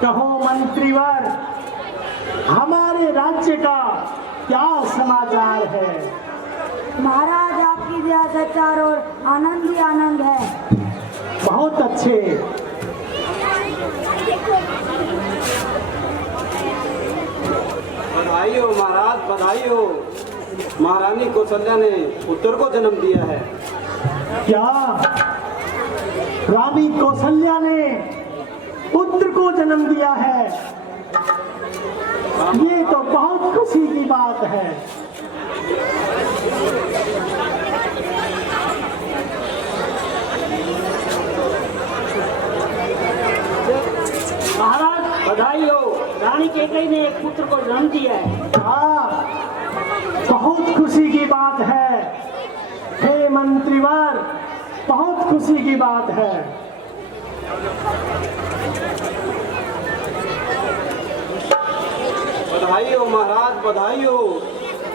कहो मंत्रीवर, हमारे राज्य का क्या समाचार है? महाराज, आपकी दया से चारों ओर आनंद ही आनंद है। बहुत अच्छे। बधाई हो महाराज, बधाई हो। महारानी कौशल्या ने पुत्र को जन्म दिया है। क्या रानी कौशल्या ने पुत्र को जन्म दिया है? ये तो बहुत खुशी की बात है। महाराज बधाई हो, रानी कैकेयी ने एक पुत्र को जन्म दिया है। हाँ, बहुत खुशी की बात है। हे मंत्रीवर, बहुत खुशी की बात है। बधाई हो महाराज, बधाई हो।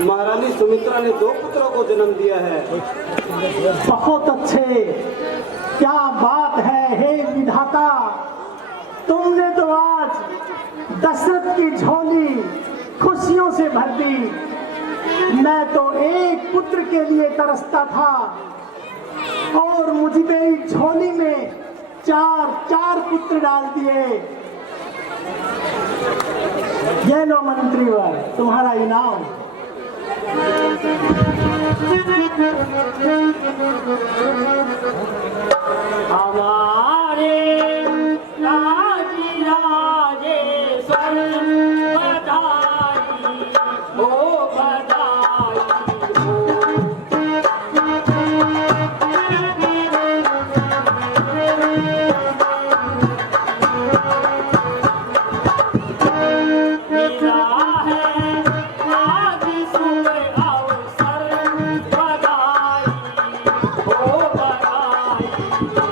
महारानी सुमित्रा ने 2 पुत्रों को जन्म दिया है। बहुत अच्छे। क्या बात है हे विधाता, तुमने तो आज दशरथ की झोली खुशियों से भर दी। मैं तो एक पुत्र के लिए तरसता था और मुझे मेरी झोली में 4 पुत्र डाल दिए। ये लो मंत्रीवर, तुम्हारा इनाम। हमारे राजीराजेश्वर बधाई हो, बधाई हो। मेरा है आज सुबह अवसर, बधाई हो, बधाई हो।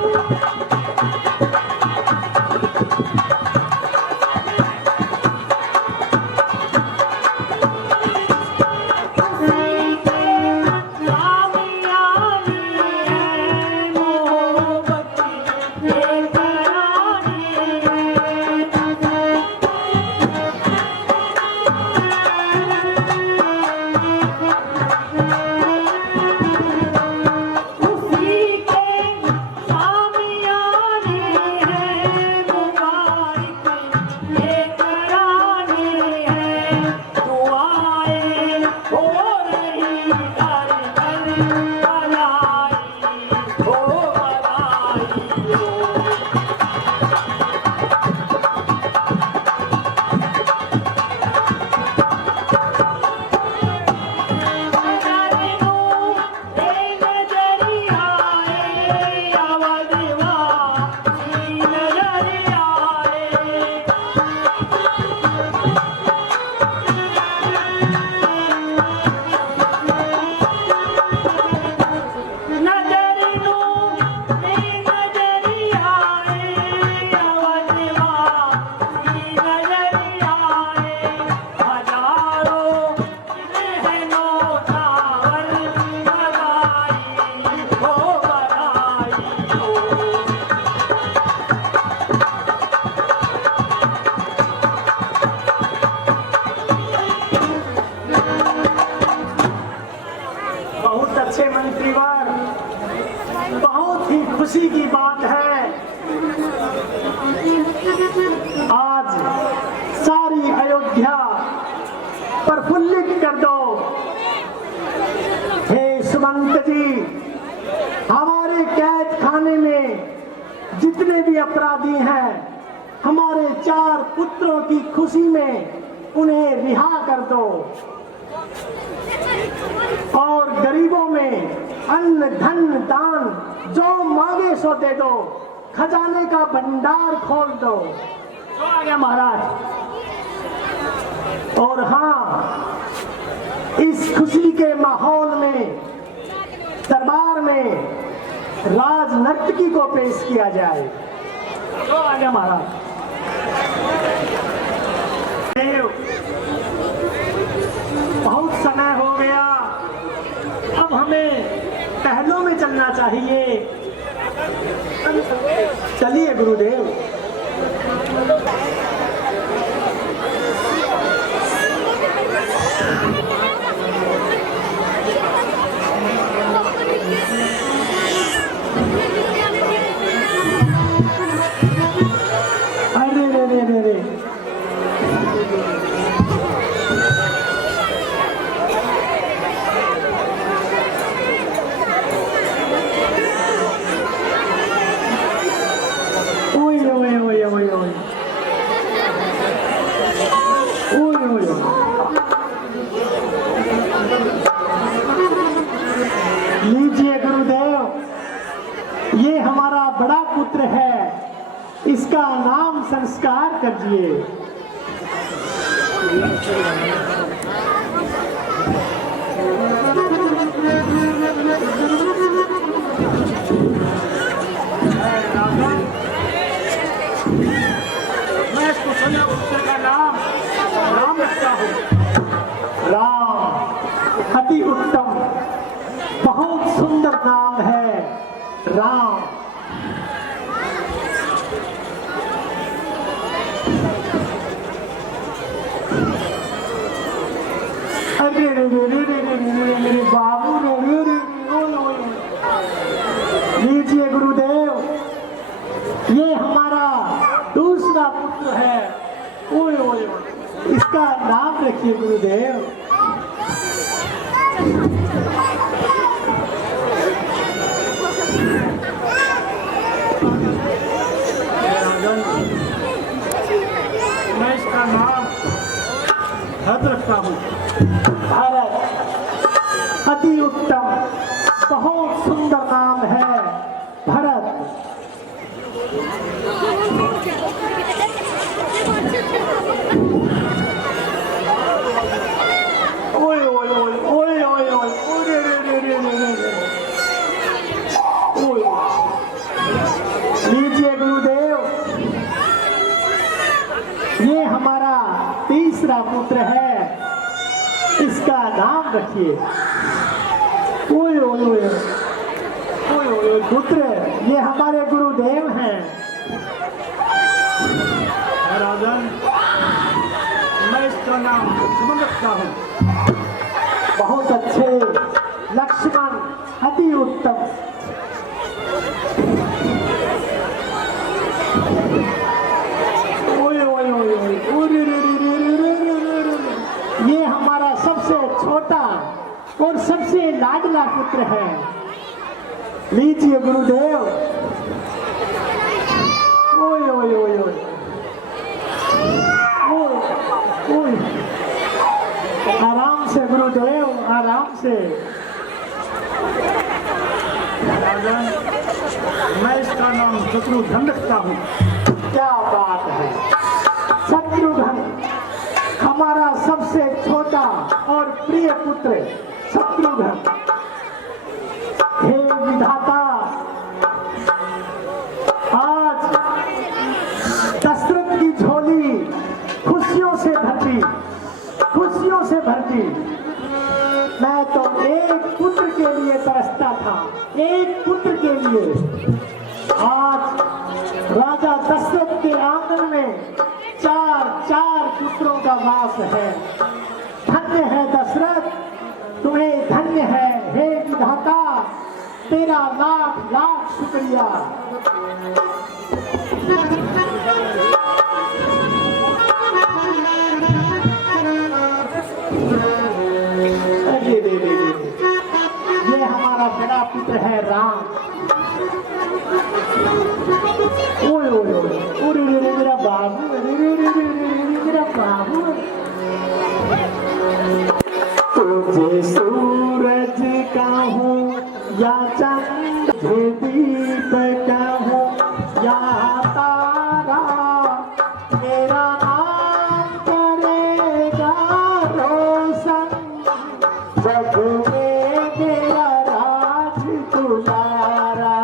मंत्रीवर, बहुत ही खुशी की बात है। आज सारी अयोध्या प्रफुल्लित कर दो। हे सुमंत जी, हमारे कैद खाने में जितने भी अपराधी हैं, हमारे 4 पुत्रों की खुशी में उन्हें रिहा कर दो और गरीबों में अन्न धन दान जो मांगे सो दे दो। खजाने का भंडार खोल दो। तो आ गया महाराज। और हाँ, इस खुशी के माहौल में दरबार में राज नर्तकी को पेश किया जाए। तो आ गया महाराज। बहुत समय हो गया, अब हमें टहलों में चलना चाहिए। चलिए गुरुदेव। पुत्र है, इसका नाम संस्कार करिए। मैं इसको सोना पुत्र का नाम राम रखता हूँ। राम अति उत्तम, बहुत सुंदर नाम है राम। अरे रे रे रे रे रे रे मेरे बाबू रे रे रे। लीजिए गुरुदेव, ये हमारा दूसरा पुत्र है। ओए ओए ओए, इसका नाम रखिए गुरुदेव। मैं इसका नाम भरत रखता हूँ। भरत अति उत्तम, बहुत सुंदर नाम है भरत। ओए ओए ओए ओए ओए ओए ओए रे रे रे रे रे रे। ओए, लीजिए गुरुदेव, ये हमारा तीसरा पुत्र है, इसका नाम रखिए। ओए ओए ओए ओए ओए पुत्र, ये हमारे गुरुदेव हैं। राजन, मैं इसका नाम लक्ष्मण रखता हूँ। बहुत अच्छे लक्ष्मण, अति उत्तम। ओए ओए ओए ओए ओरे रे रे रे रे रे रे रे रे। ये हमारा सबसे छोटा और सबसे लाडला पुत्र है। लीजिए गुरुदेव। ओए ओए ओए ओए ओए ओए, आराम से गुरुदेव, आराम से। राजन, मैं इसका नाम शत्रुघ्न रखता हूँ। क्या बात है, शत्रुघ्न, हमारा सबसे छोटा और प्रिय पुत्र शत्रुघ्न। हे विधाता, आज दशरथ की झोली खुशियों से भरती, खुशियों से भरती। मैं तो एक पुत्र के लिए तरसता था, एक पुत्र के लिए। आज राजा दशरथ के आंगन में चार चार पुत्रों का वास है। धन्य है दशरथ, तुम्हें धन्य है। हे विधाता, तेरा लाख लाख शुक्रिया। ये हमारा बड़ा पुत्र है राम। ओए ओए ओए ओरे रे रे, मेरा बाबू, रे रे रे रे रे, मेरा बाबू। तुझे सूरज कहूँ या चंद्र, तुझे दीप कहूँ या तारा, मेरा नाम करेगा रोशन जग में, मेरा राज तुम्हारा।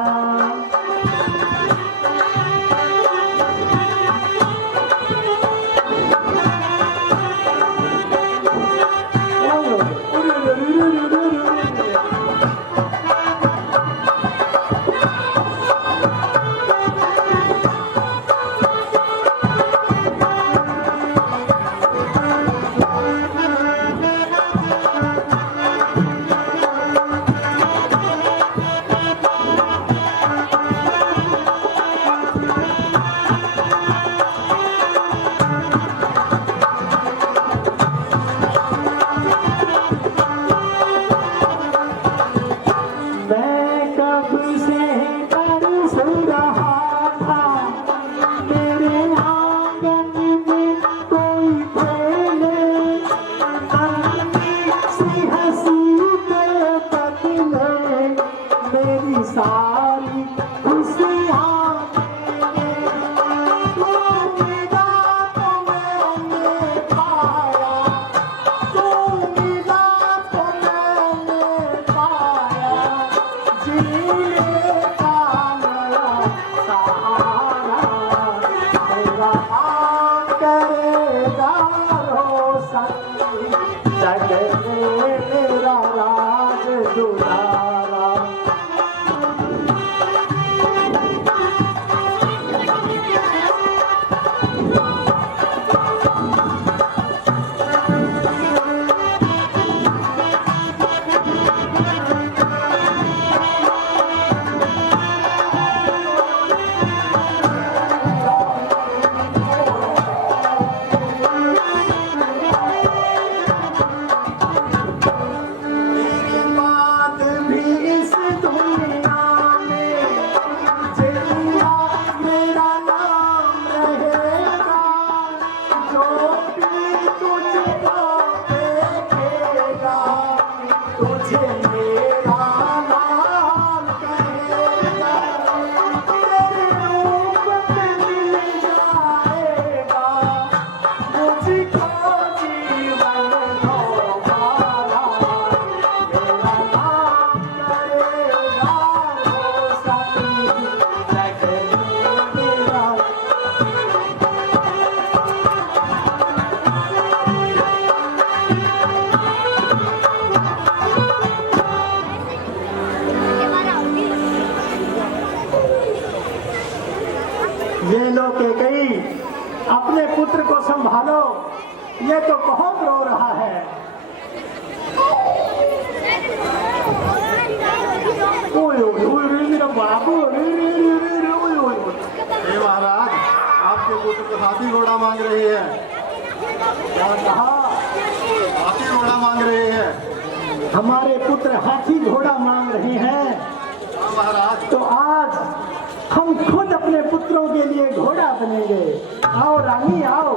अपने पुत्र को संभालो, ये तो बहुत रो रहा है। ओए ओए ओए रे मेरा बाबू, रे रे रे रे रे ओए ओए ओए। हे महाराज, आपके पुत्र को हाथी घोड़ा मांग रही है। क्या कहा? हाथी घोड़ा मांग रही है। हमारे पुत्र हाथी घोड़ा मांग रहे हैं, हाँ महाराज। तो आज हम खुद अपने पुत्रों के लिए घोड़ा बनेंगे। आओ रानी आओ।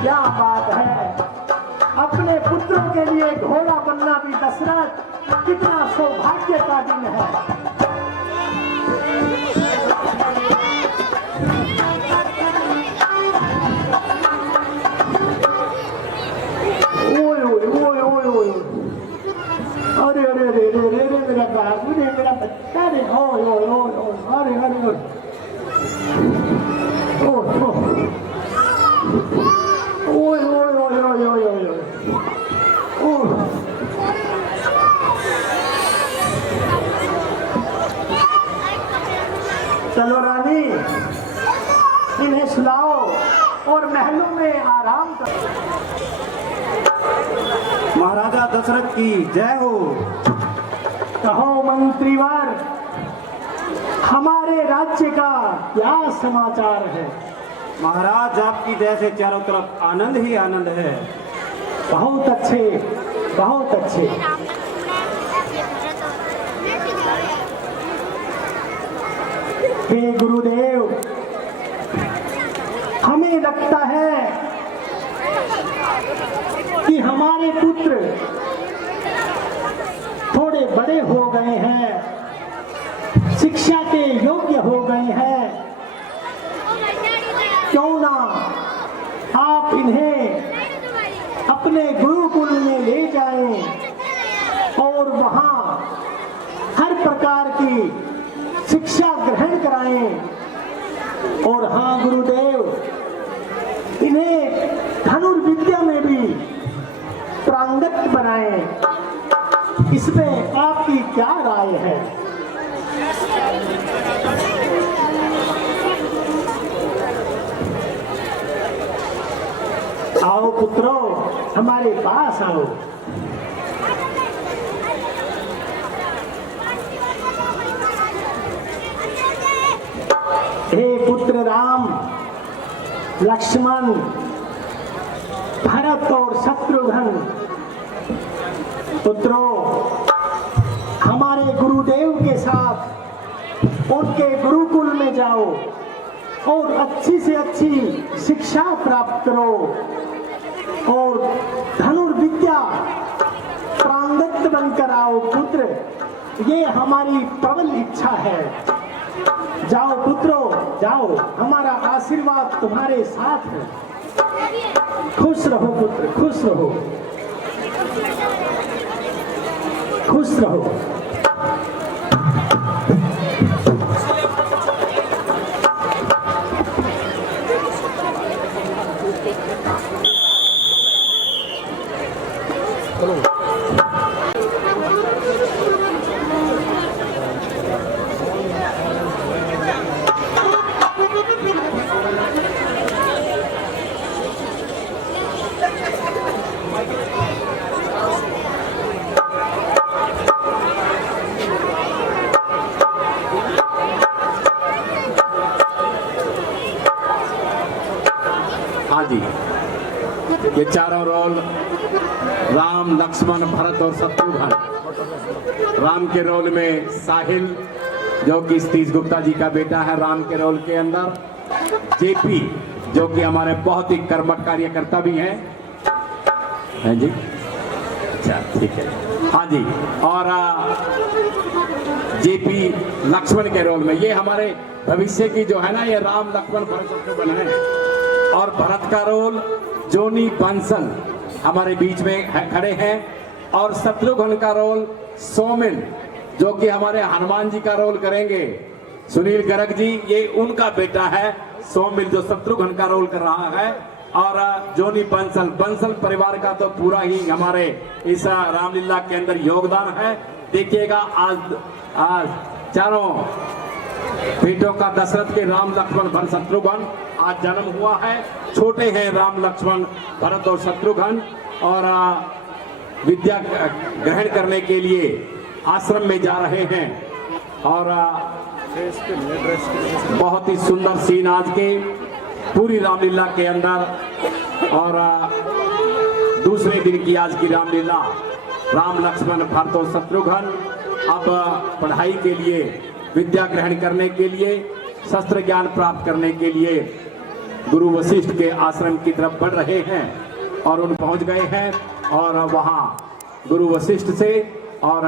क्या बात है, अपने पुत्रों के लिए घोड़ा बनना भी दशरथ कितना सौभाग्य का दिन है। अरे अरे रे रे रे रे मेरा बाबू रे, मेरा बच्चा रे, ओए ओए ओए ओए, अरे अरे ओए ओए ओए ओए ओए ओए ओए। चलो रानी, इन्हें सुलाओ और महलों में आराम करो। महाराजा दशरथ की जय हो। कहो मंत्रीवर, हमारे राज्य का क्या समाचार है? महाराज आपकी दया से चारों तरफ आनंद ही आनंद है। बहुत अच्छे, बहुत अच्छे। हे गुरुदेव, हमें लगता है कि हमारे पुत्र थोड़े बड़े हो गए हैं, शिक्षा के योग्य हो गए हैं। क्यों ना आप इन्हें अपने गुरुकुल में ले जाएं और वहां हर प्रकार की शिक्षा ग्रहण कराएं। और हाँ गुरुदेव, इन्हें धनुर्विद्या में भी प्रांगत बनाएं। इसमें आपकी क्या राय है? आओ पुत्रों, हमारे पास आओ। हे पुत्र राम, लक्ष्मण, भरत और शत्रुघ्न, पुत्रों, हमारे गुरुदेव के साथ उनके गुरुकुल में जाओ और अच्छी से अच्छी शिक्षा प्राप्त करो और धनुर्विद्या प्रांगत बनकर आओ पुत्र, ये हमारी प्रबल इच्छा है। जाओ पुत्रों, जाओ, हमारा आशीर्वाद तुम्हारे साथ है। खुश रहो पुत्र, खुश रहो, खुश रहो। हाँ जी, ये चारों रोल राम, लक्ष्मण, भरत और शत्रुघ्न। राम के रोल में साहिल, जो कि सतीश गुप्ता जी का बेटा है। राम के रोल के अंदर जेपी, जो कि हमारे बहुत ही कर्मठ कार्यकर्ता भी हैं जी। अच्छा ठीक है, हाँ जी। और जेपी लक्ष्मण के रोल में, ये हमारे भविष्य की जो है ना, ये राम, लक्ष्मण, भरत शत्रुघ्न है। और भरत का रोल जोनी बंसल हमारे बीच में खड़े हैं। और शत्रुघ्न का रोल सोमिल, जो कि हमारे हनुमान जी का रोल करेंगे। सुनील गर्ग जी, ये उनका बेटा है सोमिल, जो शत्रुघ्न का रोल कर रहा है। और जोनी बंसल बंसल परिवार का तो पूरा ही हमारे इस रामलीला के अंदर योगदान है। देखिएगा आज चारों बेटों का दशरथ के राम लक्ष्मण भरत शत्रुघ्न आज जन्म हुआ है। छोटे हैं राम लक्ष्मण भरत और शत्रुघ्न और विद्या ग्रहण करने के लिए आश्रम में जा रहे हैं। और बहुत ही सुंदर सीन आज के पूरी रामलीला के अंदर। और दूसरे दिन की आज की रामलीला राम लक्ष्मण भरत और शत्रुघ्न अब पढ़ाई के लिए, विद्या ग्रहण करने के लिए, शस्त्र ज्ञान प्राप्त करने के लिए गुरु वशिष्ठ के आश्रम की तरफ बढ़ रहे हैं और उन पहुंच गए हैं और वहां गुरु वशिष्ठ से और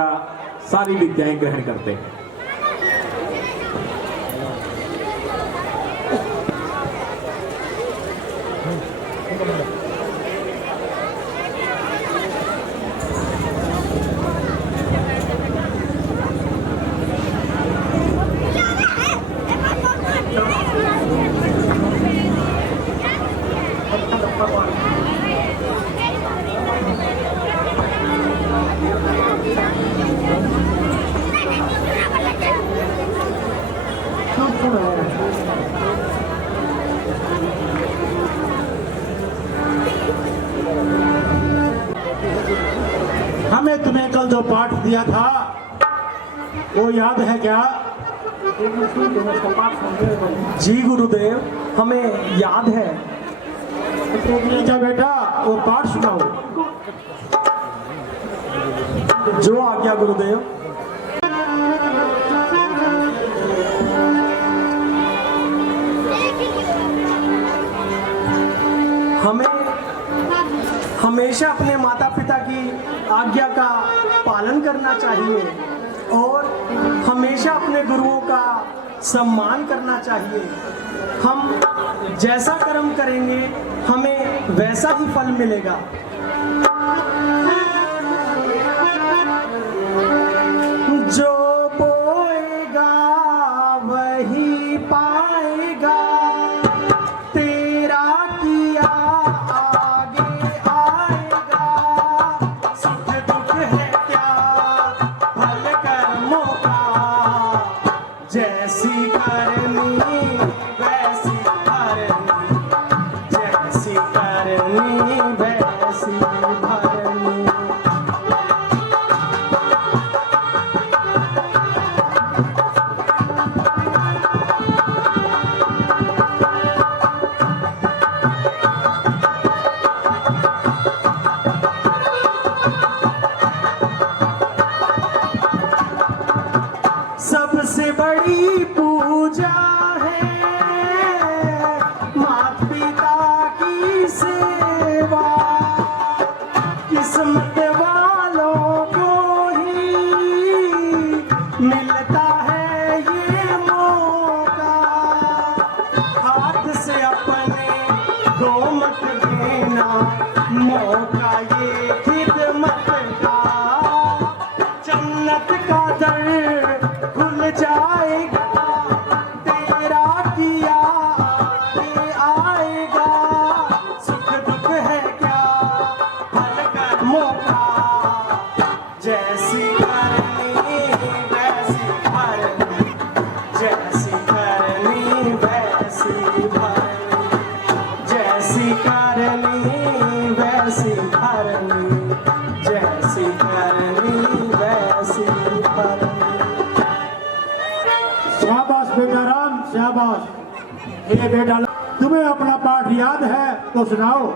सारी विद्याएं ग्रहण करते हैं। हमें तुम्हें कल जो पाठ दिया था वो याद है क्या? जी गुरुदेव, हमें याद है। अच्छा बेटा, वो पाठ सुनाओ। जो आज्ञा गुरुदेव। हमें हमेशा अपने माता पिता की आज्ञा का पालन करना चाहिए और हमेशा अपने गुरुओं का सम्मान करना चाहिए। हम जैसा कर्म करेंगे हमें वैसा ही फल मिलेगा। जो बोएगा वही पाएगा, तेरा किया आगे आएगा। सुख दुख है क्या फल कर्मों का, जैसी करनी वैसी भरनी, जैसी करनी वैसी भरनी। सबसे बड़ी पूजा है माता पिता की सेवा। किस्मत वालों को ही मिलता है ये मौका। हाथ से अपने दो मत देना, मौका ये खिदमत का। जन्नत का दर खुल जाएगा, तेरा किया आगे आएगा। सुख दुख है क्या फल कर्मों का, जैसी करनी वैसी भरनी, जैसी करनी वैसी भरनी, जैसी करनी वैसी भरनी, जैसी करनी वैसी भरनी। शाबाश बेटा राम, शाबाश। ये बेटा, तुम्हें अपना पाठ याद है तो सुनाओ।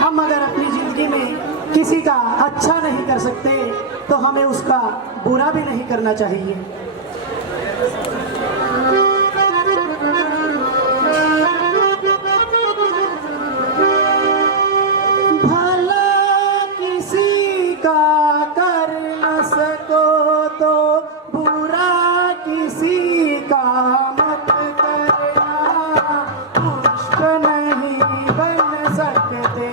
हम अगर अपनी जिंदगी में किसी का अच्छा नहीं कर सकते तो हमें उसका बुरा भी नहीं करना चाहिए। भला किसी का कर न सको तो बुरा किसी का मत करना। पुष्प नहीं बन सकते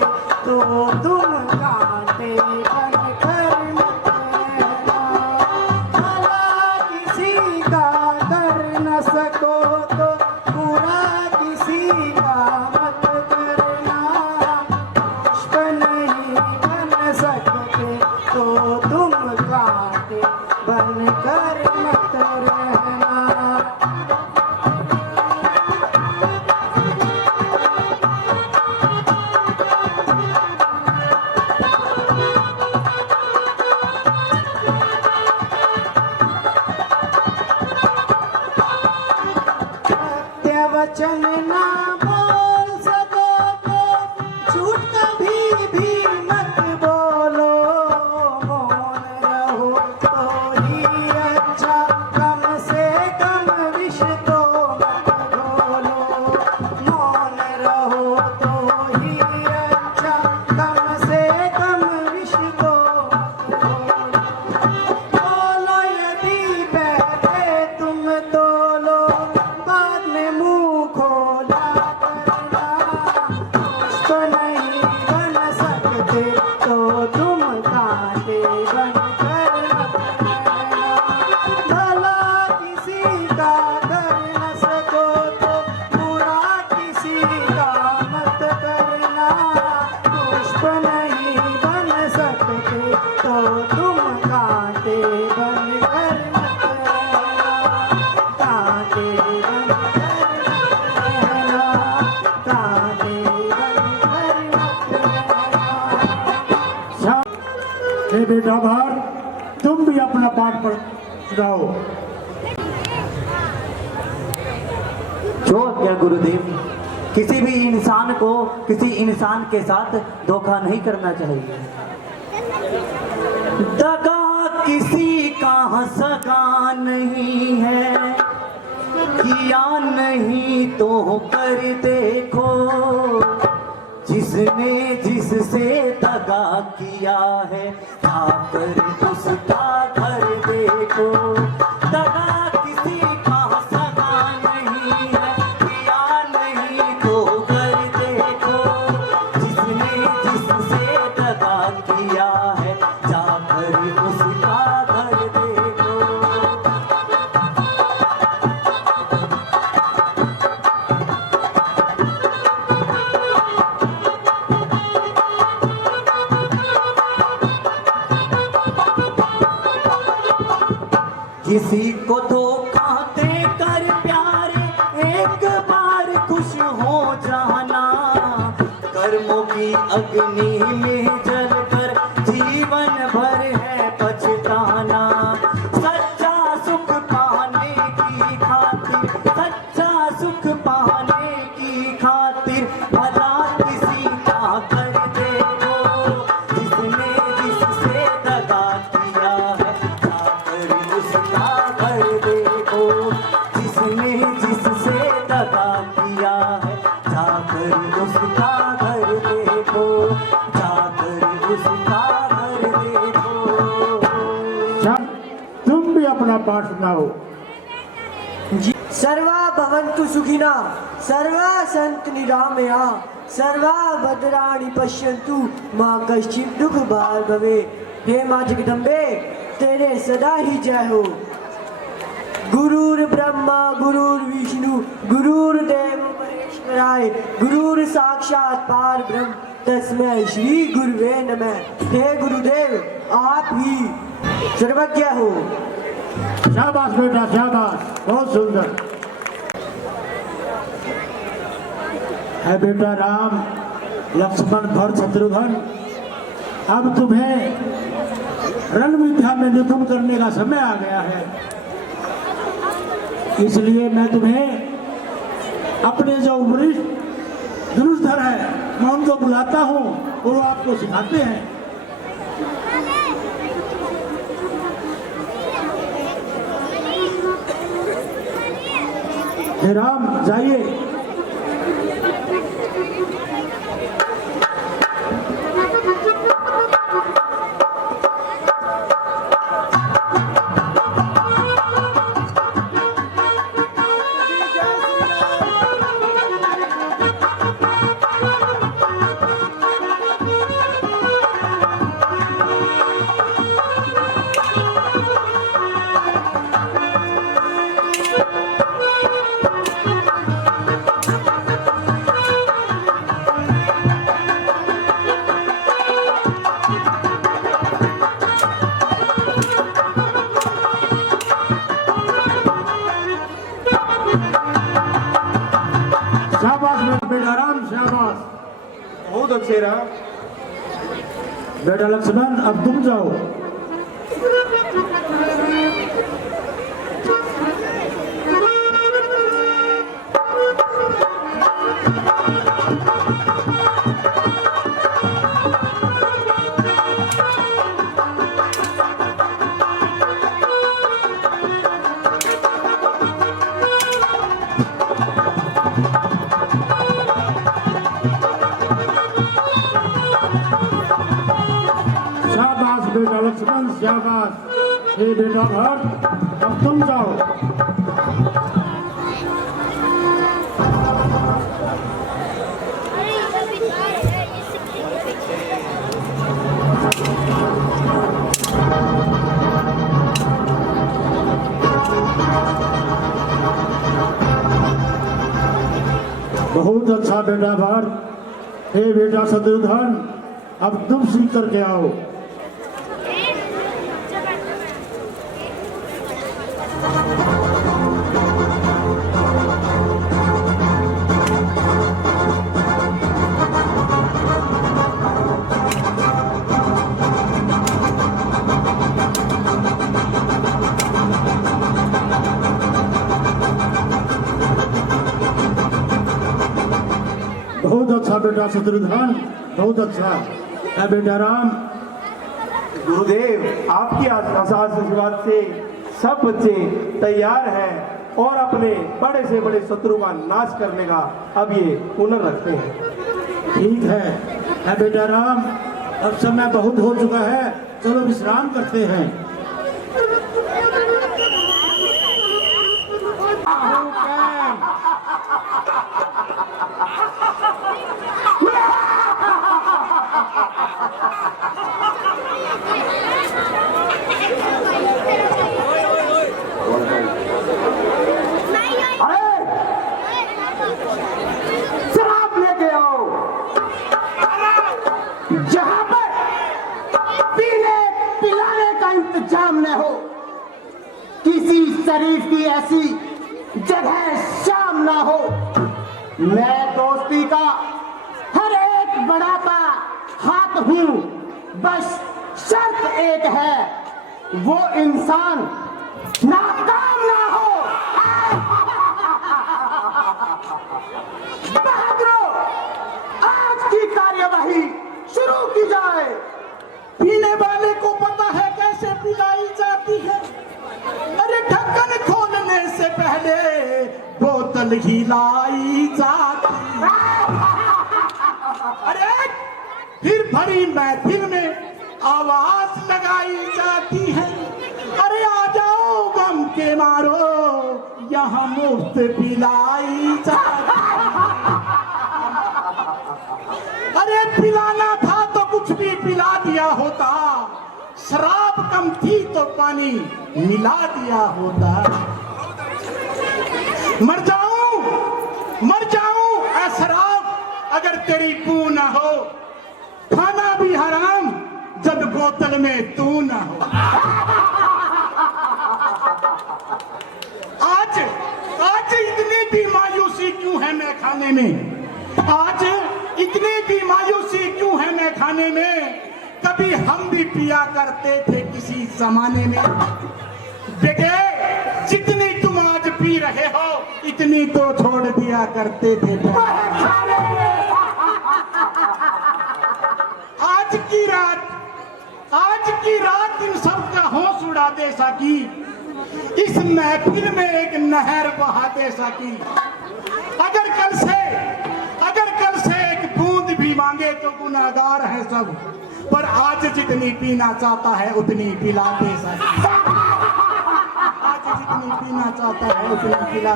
तो तुम कांटे बन कर मत रहना। भला रहो तो ही अच्छा, कम से कम विष तो बोलो, यदि बैठे तुम तो लो, बाद में मुंह खोला करना। पुष्प नहीं बन सकते तो तुम कांटे बनकर मत रहना। भला किसी का कर न सको तो बुरा किसी का मत करना। पुष्प नहीं बन सकते तो तुम कांटे बनकर मत रहना। कांटे बनकर मत रहना। कांटे बनकर मत रहना। हे बेटा भार, तुम भी अपना पाठ पर सुनाओ। जो क्या गुरुदेव, किसी भी इंसान को किसी इंसान के साथ धोखा नहीं करना चाहिए। दगा किसी का सगा नहीं है, किया नहीं तो कर देखो। जिसने जिससे दगा किया है, जाकर उसका घर देखो। दगा किसी का सगा नहीं है, किया नहीं तो कर देखो। जिसने जिससे दगा किया है, जाकर उसका घर देखो। किसी को धोखा देकर प्यारे एक बार खुश हो जाना। कर्मों की अग्नि में जलकर जीवन भर है पछताना। सच्चा सुख पाने की खातिर, सच्चा सुख पाने की खातिर भला किसी का कर देखो। जिसने जिससे दगा किया है, जाकर उसका घर देखो। जिसने जिससे दगा किया है, जाकर उसका घर देखो। जाकर उसका घर देखो। अच्छा, तुम भी अपना पाठ सुनाओ। सर्वा भवन्तु सुखिना, सर्वा सन्तु निरामया, सर्वा भद्राणि पश्यन्तु, मां कश्चित् दुख भार भवे। हे मां जगदम्बे, तेरे सदा ही जय हो। गुरुर ब्रह्मा गुरुर विष्णु गुरुर्देव महेश्वराय, गुरुर साक्षात पार ब्रह्म, तस्मै श्री गुरुवे नमः। हे गुरुदेव, आप ही सर्वज्ञ हो। शाबाश बेटा, शाबाश, बहुत सुंदर है बेटा। राम लक्ष्मण भरत शत्रुघ्न, अब तुम्हें रण विद्या में निपुण करने का समय आ गया है। इसलिए मैं तुम्हें अपने जो वरिष्ठ धनुर्धर है, मैं उनको बुलाता हूँ, वो आपको सिखाते हैं। हे राम, जाइए। शाबाश बेटा राम, शाबाश, बहुत अच्छे रहा। बेटा लक्ष्मण, अब तुम जाओ। शाबाश। हे बेटा भरत, अब तुम जाओ। बहुत अच्छा बेटा भरत। हे बेटा शत्रुघ्न, अब तुम सीख करके आओ। बहुत अच्छा बेटा शत्रुघ्न, बहुत अच्छा है बेटा राम। गुरुदेव, आपकी आशीर्वाद से सब बच्चे तैयार हैं और अपने बड़े से बड़े शत्रु का नाश करने का अब ये हुनर रखते हैं। ठीक है बेटा राम, अब समय बहुत हो चुका है, चलो विश्राम करते हैं। शराब लेके आओ, जहां पर पीने पिलाने का इंतजाम न हो, किसी शरीफ की ऐसी जगह शाम ना हो। मैं दोस्ती का हर एक बढ़ाता हाथ हूं, बस शर्त एक है, वो इंसान नाकाम ना हो। बहादुरों, आज की कार्यवाही शुरू की जाए। पीने वाले को पता है कैसे पिलाई जाती है। अरे ढक्कन खोलने से पहले बोतल हिलाई जाती है। अरे फिर भरी महफिल में आवाज लगाई जाती है, अरे आ जाओ गम के मारो, यहाँ मुफ्त पिलाई जाती है। अरे पिलाना था तो कुछ भी पिला दिया होता, शराब कम थी तो पानी मिला दिया होता। मर जाऊं ऐ शराब, अगर तेरी पू ना हो, खाना भी हराम जब बोतल में तू ना हो। आज इतनी भी मायूसी क्यों है मैं खाने में? आज इतनी भी मायूसी क्यों है मैं खाने में? कभी हम भी पिया करते थे किसी जमाने में। बेटे, जितनी तुम आज पी रहे हो, इतनी तो छोड़ दिया करते थे। आज की रात इन सब का होश उड़ा दे साकी, इस महफिल में एक नहर बहा दे साकी। अगर कल से एक बूंद भी मांगे तो गुनाहगार है सब, पर आज जितनी पीना चाहता है उतनी पिला दे साकी। आज जितनी पीना चाहता है उतनी पिला।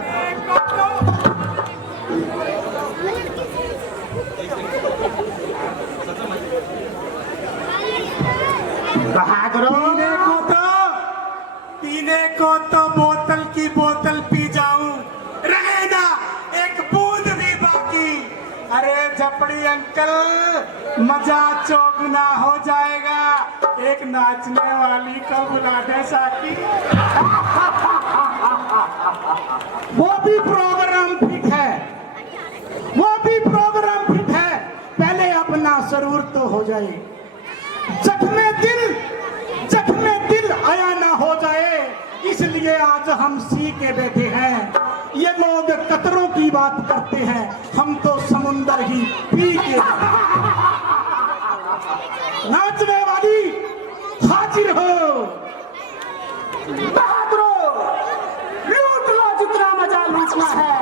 पीने को तो बोतल की बोतल पी जाऊं, रहेगा एक बूंद भी बाकी। अरे झपड़ी अंकल, मजा चौगुना हो जाएगा, एक नाचने वाली को बुला दे साथी। वो भी प्रोग्राम फिट है, पहले अपना जरूर तो हो जाए। जख्मे दिल आया ना हो जाए, इसलिए आज हम सी के बैठे हैं। ये लोग कतरों की बात करते हैं, हम तो समुंदर ही पी के। नाचने वाली हाजिर हो। बहादुरों, लूट लो जितना मजा लूटना है।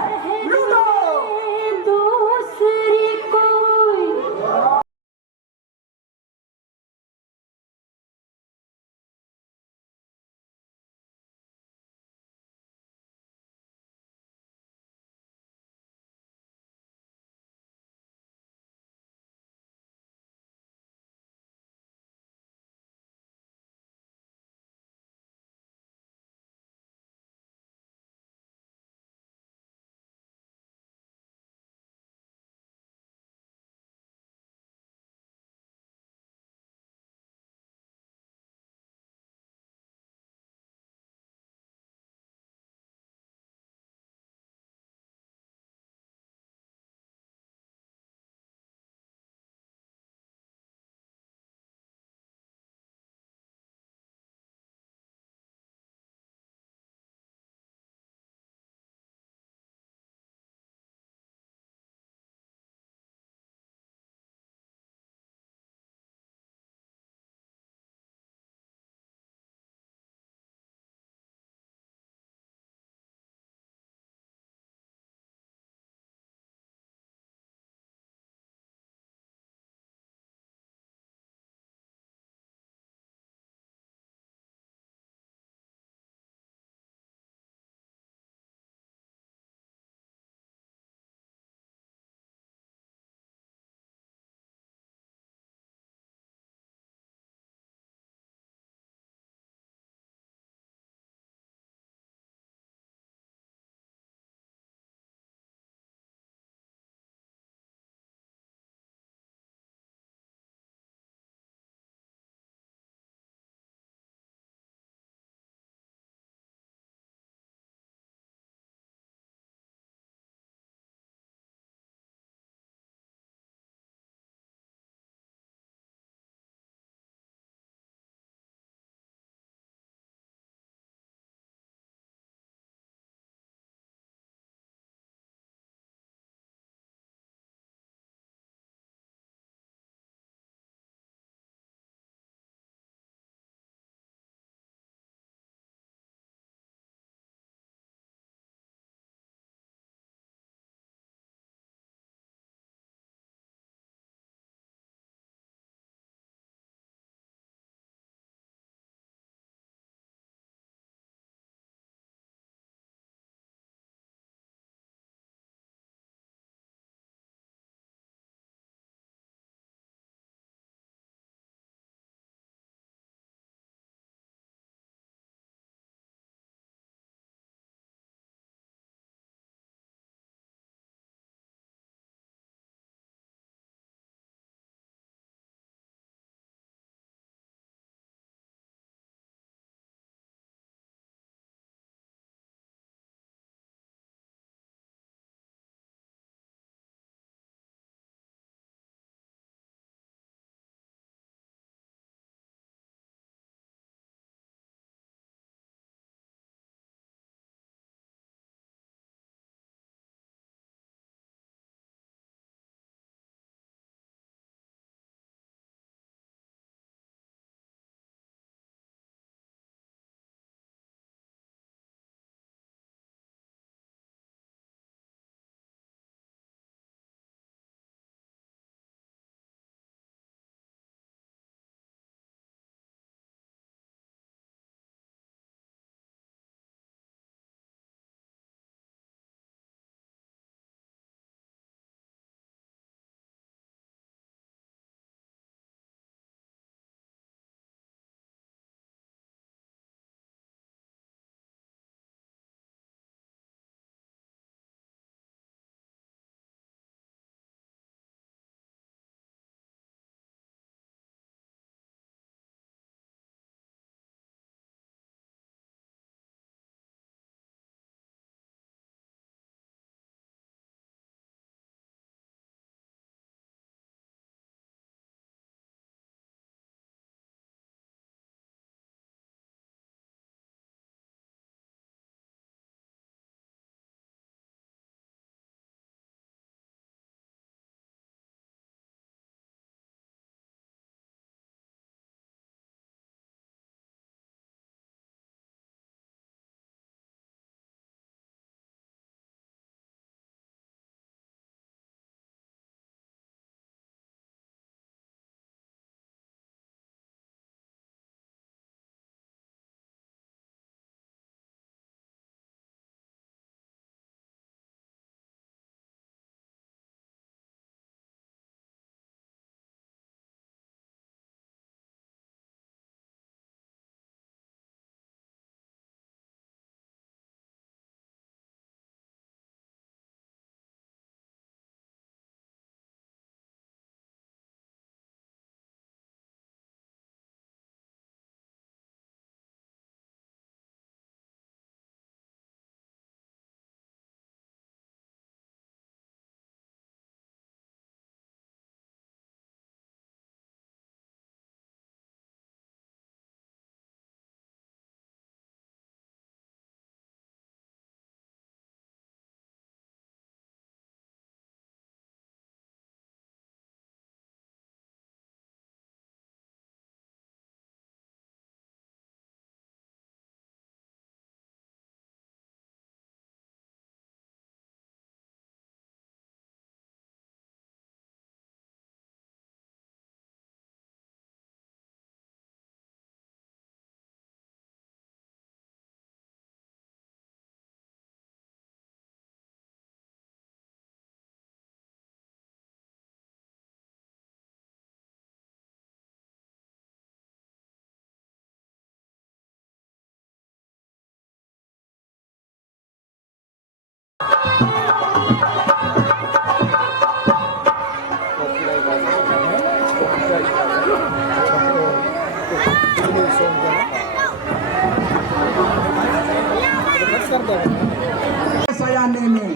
सयाने में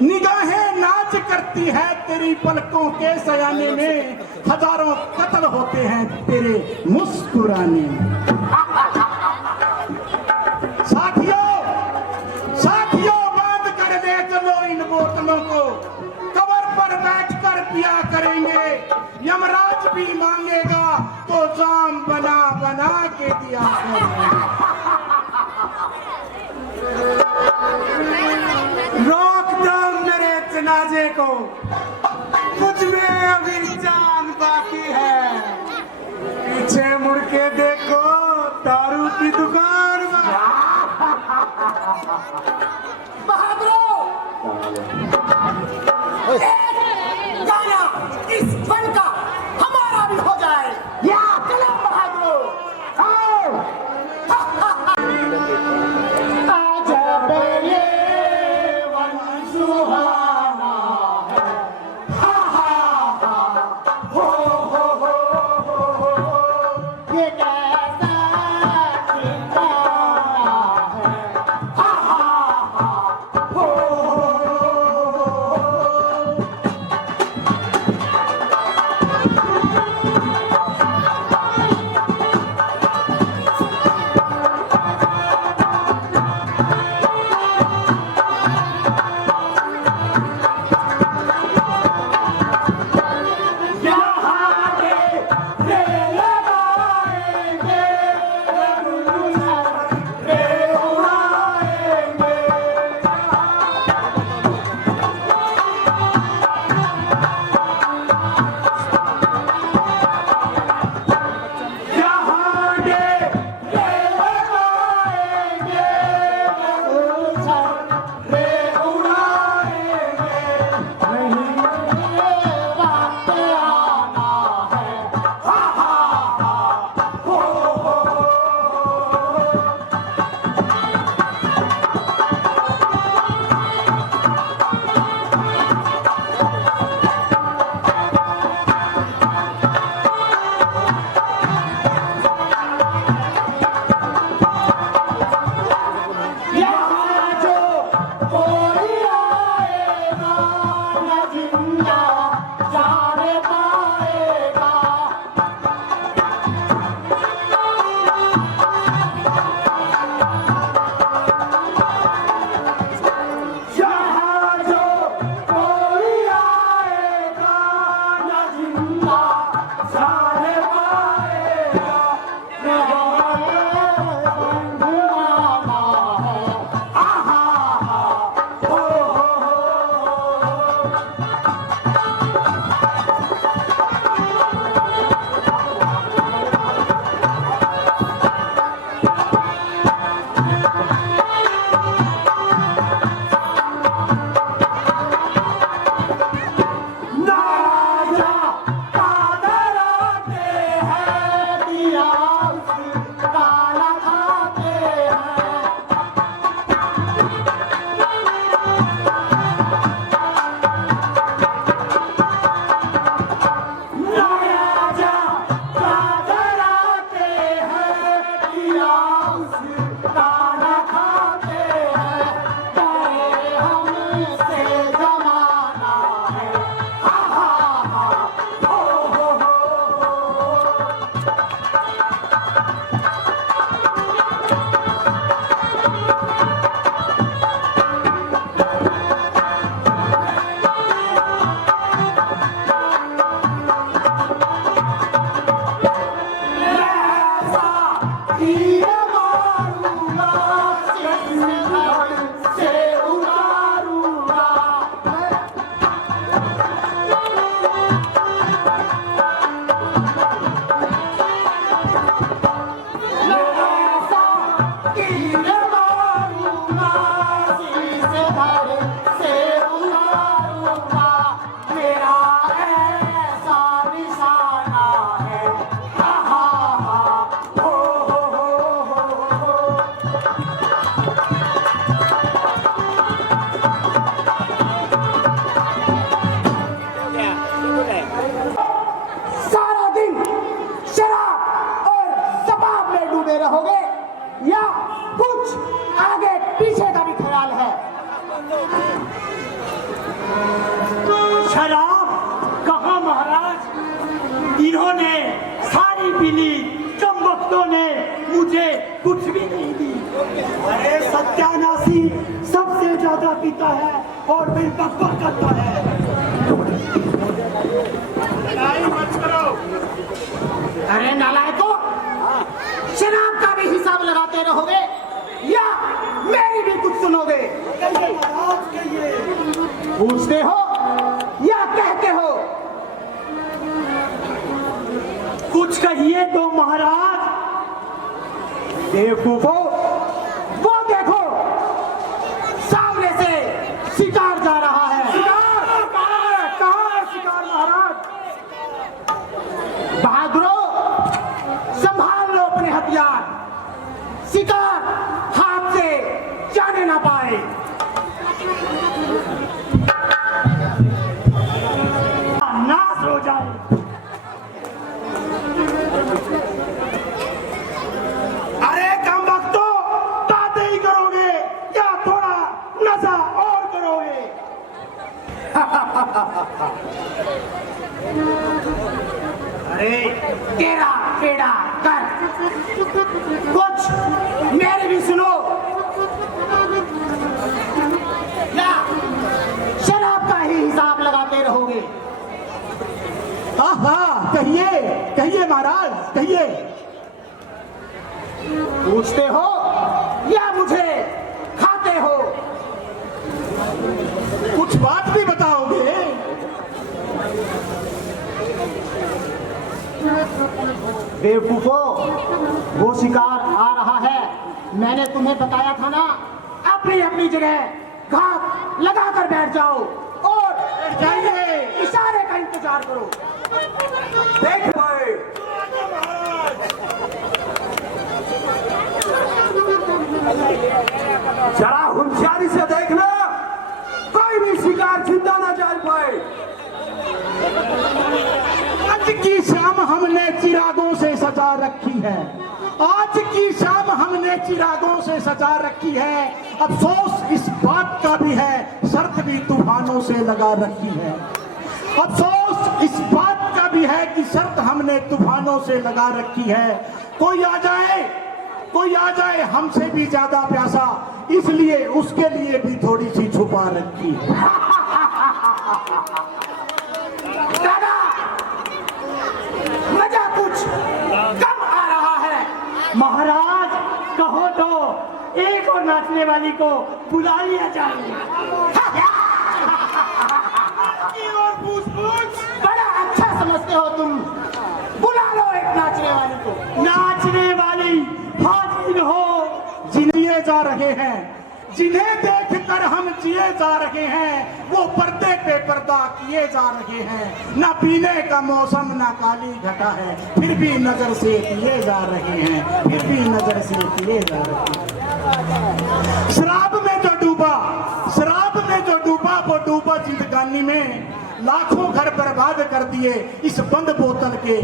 निगाहें नाच करती है तेरी पलकों के सयाने में, हजारों कत्ल होते हैं तेरे मुस्कुराने में। साथियों साथियों बांध कर ले चलो इन बोतलों को, कबर पर बैठकर पिया करेंगे, यमराज भी मांगेगा तो जाम बना बना के दिया करेंगे। रोक दो मेरे जनाजे को, मुझ में अभी जान बाकी है। पीछे मुड़ के देखो दारू की दुकान गाना इस फन का हमारा भी हो जाए, या चलो बहादुरो आओ। इन्होंने सारी पी ली, कम वक्तों ने मुझे कुछ भी नहीं दी। अरे सत्यानाशी सबसे ज्यादा पीता है और फिर बकबक करता है। लड़ाई मत करो। अरे नालायकों, शराब का भी हिसाब लगाते रहोगे या मेरी भी कुछ सुनोगे? पूछते हो या कहते हो? कुछ कहिए तो महाराज। बेवकूफो, वो देखो सामने से शिकार जा रहा है। शिकार कहाँ है शिकार महाराज? बहादुरों, संभाल लो अपने हथियार, शिकार हाथ से जाने ना पाए। नाश हो जाए। अरे कम वक्तों, बातें ही करोगे या थोड़ा नशा और करोगे? अरे तेरा पेड़ा कर, कुछ मेरे भी सुनो। या शराब का ही हिसाब लगाते रहोगे? हाँ, कहिए कहिए महाराज, कहिए। पूछते हो या मुझे खाते हो? कुछ बात भी बताओगे? बेवकूफो, वो शिकार आ रहा है। मैंने तुम्हें बताया था ना, अपनी अपनी जगह घात लगा कर बैठ जाओ और जाइए, इशारे का इंतजार करो। देख भाई, जरा होशियारी से देखना, कोई भी शिकार जिंदा ना जा पाए। आज की शाम हमने चिरागों से सजा रखी है। आज की शाम हमने चिरागों से सजा रखी है। अफसोस इस बात का भी है, शर्त भी तूफानों से लगा रखी है। अफसोस इस बात का भी है कि शर्त हमने तूफानों से लगा रखी है। कोई आ जाए हमसे भी ज्यादा प्यासा, इसलिए उसके लिए भी थोड़ी सी छुपा रखी है। दादा, मजा कुछ कम आ रहा है। महाराज, कहो तो एक और नाचने वाली को बुला लिया जाए। बड़ा अच्छा समझते हो तुम, बुला लो एक नाचने वाली को। नाचने वाली हाजिर हो। जिए जा रहे हैं, जिन्हें देखकर हम जिए जा रहे हैं, वो पर्दे पे पर्दा किए जा रहे हैं। ना पीने का मौसम ना काली घटा है, फिर भी नजर से किए जा रहे हैं, फिर भी नजर से किए जा रहे हैं। शराब में जो डूबा वो डूबा जिंदगानी में। लाखों घर बर्बाद कर दिए इस बंद बोतल के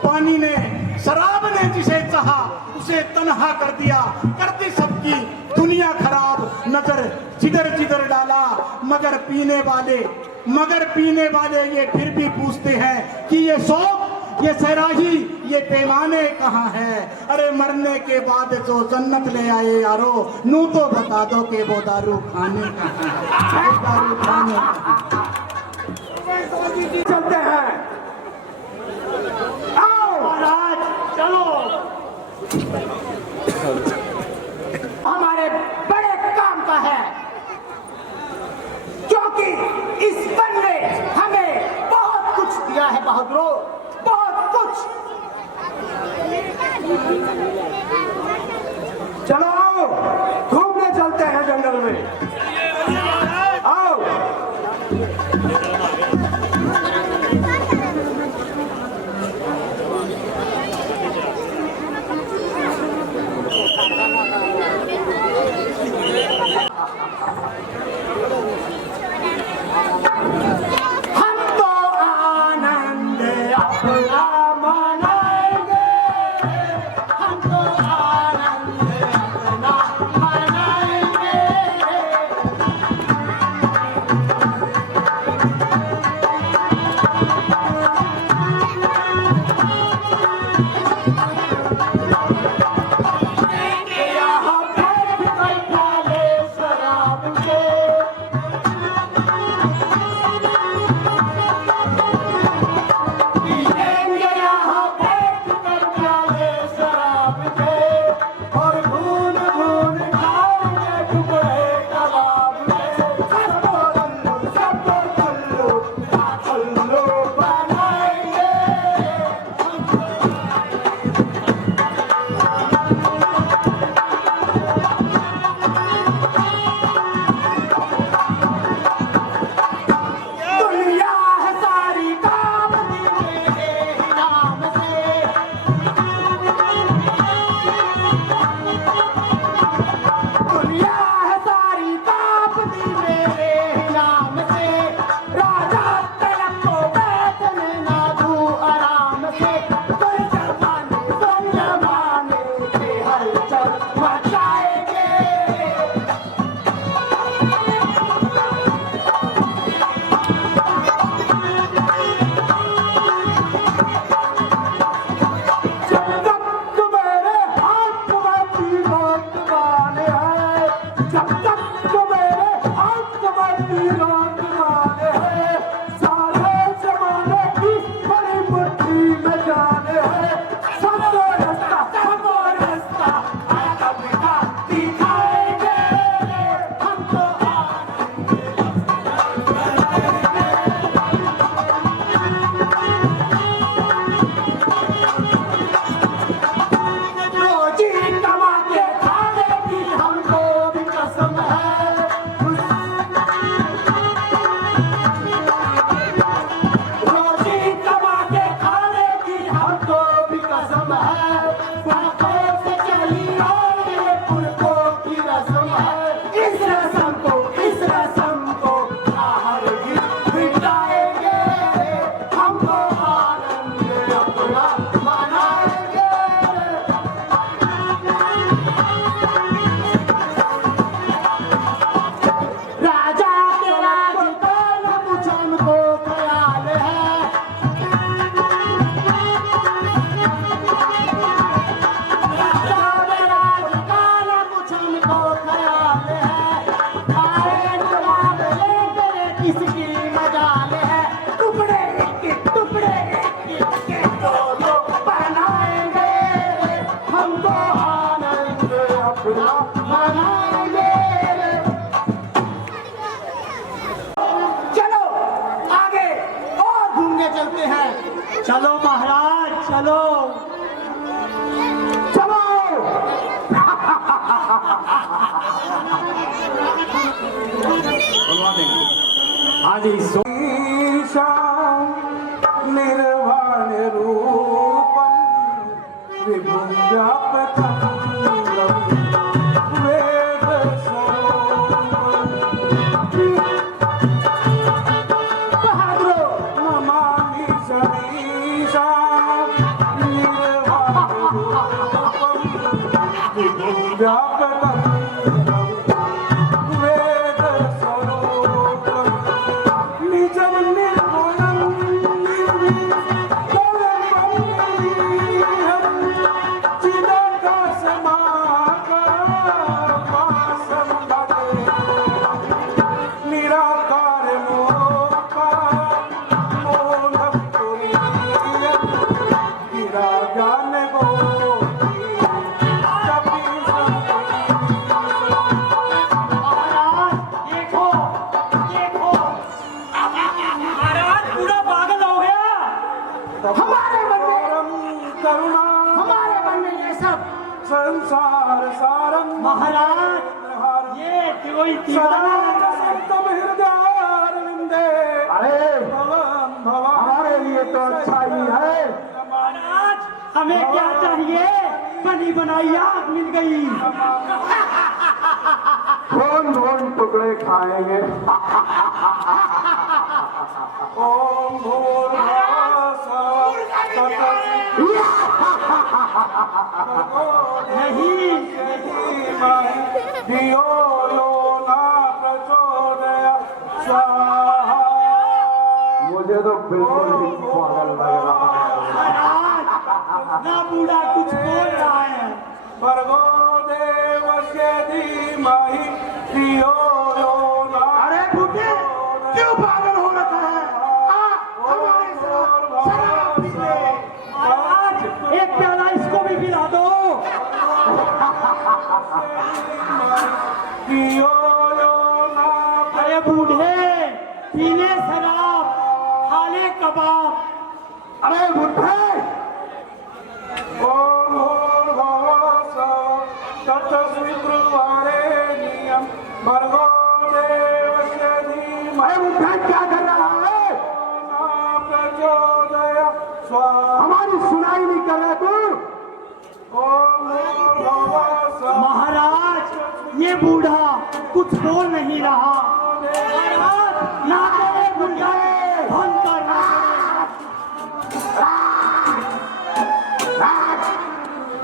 पानी ने। शराब ने जिसे चाहा उसे तन्हा कर दिया, कर दी सबकी दुनिया खराब। नजर जिधर जिधर डाला, मगर पीने वाले ये फिर भी पूछते हैं कि ये शौक, ये सराही, ये पैमाने कहाँ है? अरे मरने के बाद जो जन्नत ले आए यारो, नू तो बता दो कि वो दारू खाने कहाँ है? दारू खाने चलते हैं। आओ महाराज, चलो। हमारे बड़े काम का है, क्योंकि इस वन ने हमें बहुत कुछ दिया है बहादुरों, बहुत कुछ। चलो आओ, घूमने चलते हैं जंगल में। आओ। हम तो आनंद अपना मनाएंगे, हम तो आनंद अपना मनाएंगे। हैं। चलो महाराज चलो चलो। बुलवा देंगे। हाँ जी निर्वाण रूपम विभुं व्यापकं वेद नमामि समीशां निर्वाण रूपम विभुं व्यापकं वेद स्वरूपं निजं निर्गुणं संसार सारं महाराज ये कोई दीवाना हृदयारविंदे अरे भवं भवं हमारे लिए तो अच्छा ही है। महाराज हमें क्या चाहिए, बनी बनाई आग मिल गई। कौन टुकड़े खाएंगे। ओम नहीं धियो यो न प्रचोदयात् स्वाहा। मुझे तो बिल्कुल ही पागल लग रहा है। महाराज ना बूढ़ा कुछ बोल रहा है। भर्गो देवस्य धीमहि धियो यो न। अरे बूढ़े क्यों पागल हो रखा है? हमारे शराब पी ले। महाराज एक प्याला इसको भी पिला दो। धियो यो न। अरे बूढ़े पीले शराब खाले कबाब। अरे बूढ़े ओम भूर्भुवः तत्सवितुर्वरेण्यं भर्गो देवस्य धीमहि अरे बूढ़ा क्या कर रहा है? न प्रचोदयात् स्वाहा। हमारी सुनाई नहीं कर रहा तू? ओम भूर्भुवः महाराज ये बूढ़ा कुछ बोल नहीं रहा। महाराज ना करे बूढ़ा धन करना।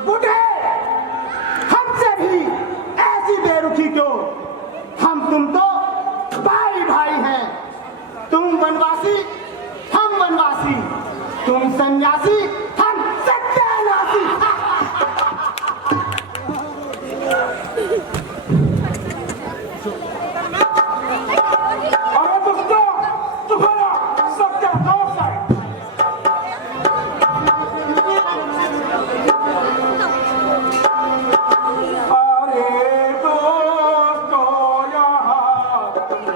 बूढ़े हमसे भी ऐसी बेरुखी क्यों? हम तुम तो भाई भाई हैं। तुम वनवासी हम वनवासी, तुम सन्यासी हम सत्यानाशी। अरे दोस्तों तुम्हारा सत्यानाश है। अरे दोस्तों यहाँ तुम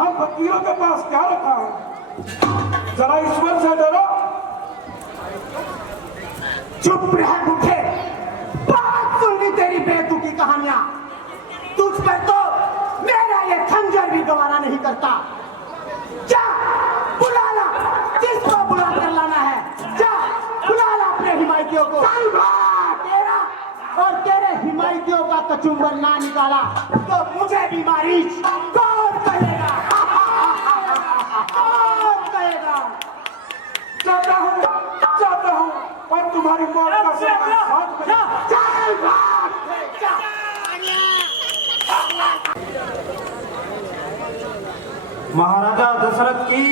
हम फकीरों के पास क्या रखा है? जरा ईश्वर से डरो। चुप रह बूढ़े, बात सुन ली तेरी बेतुकी कहानियां। तुझ पर तो मेरा ये खंजर भी करता। जा बुला ला, जिसको बुला कर लाना है, जा बुला ला अपने हिमायतियों को। तेरा और तेरे हिमायतियों का कचुम्बर ना निकाला तो मुझे भी मारी कौन कहेगा? कौन कहेगा? चाहता हूँ और तुम्हारी मौत का साथ चल भाग, जा। महाराजा दशरथ की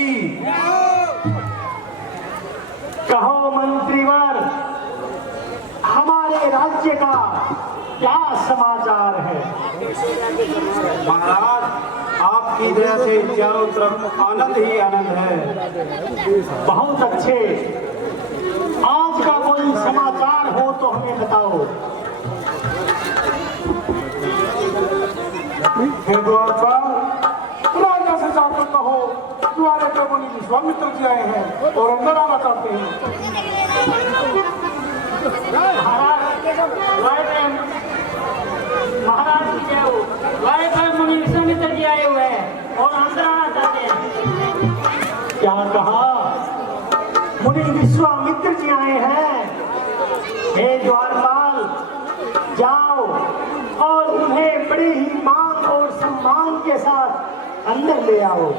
कहो मंत्रीवर, हमारे राज्य का क्या समाचार है? महाराज, आपकी दया से चारों तरफ आनंद ही आनंद है। बहुत अच्छे। आज का कोई समाचार हो तो हमें बताओ। हे द्वारपाल, राजा से जाकर कहो द्वारे पे मुनि विश्वामित्र जी आए हैं और अंदर आना चाहते हैं। महाराज जी क्या हो? मुनि विश्वामित्र जी आए हुए हैं और अंदर आना चाहते हैं। क्या कहा? मुनि विश्वामित्र जी आए हैं। हे द्वारपाल, जाओ और उन्हें बड़े ही मान और सम्मान के साथ अंदर ले आओ।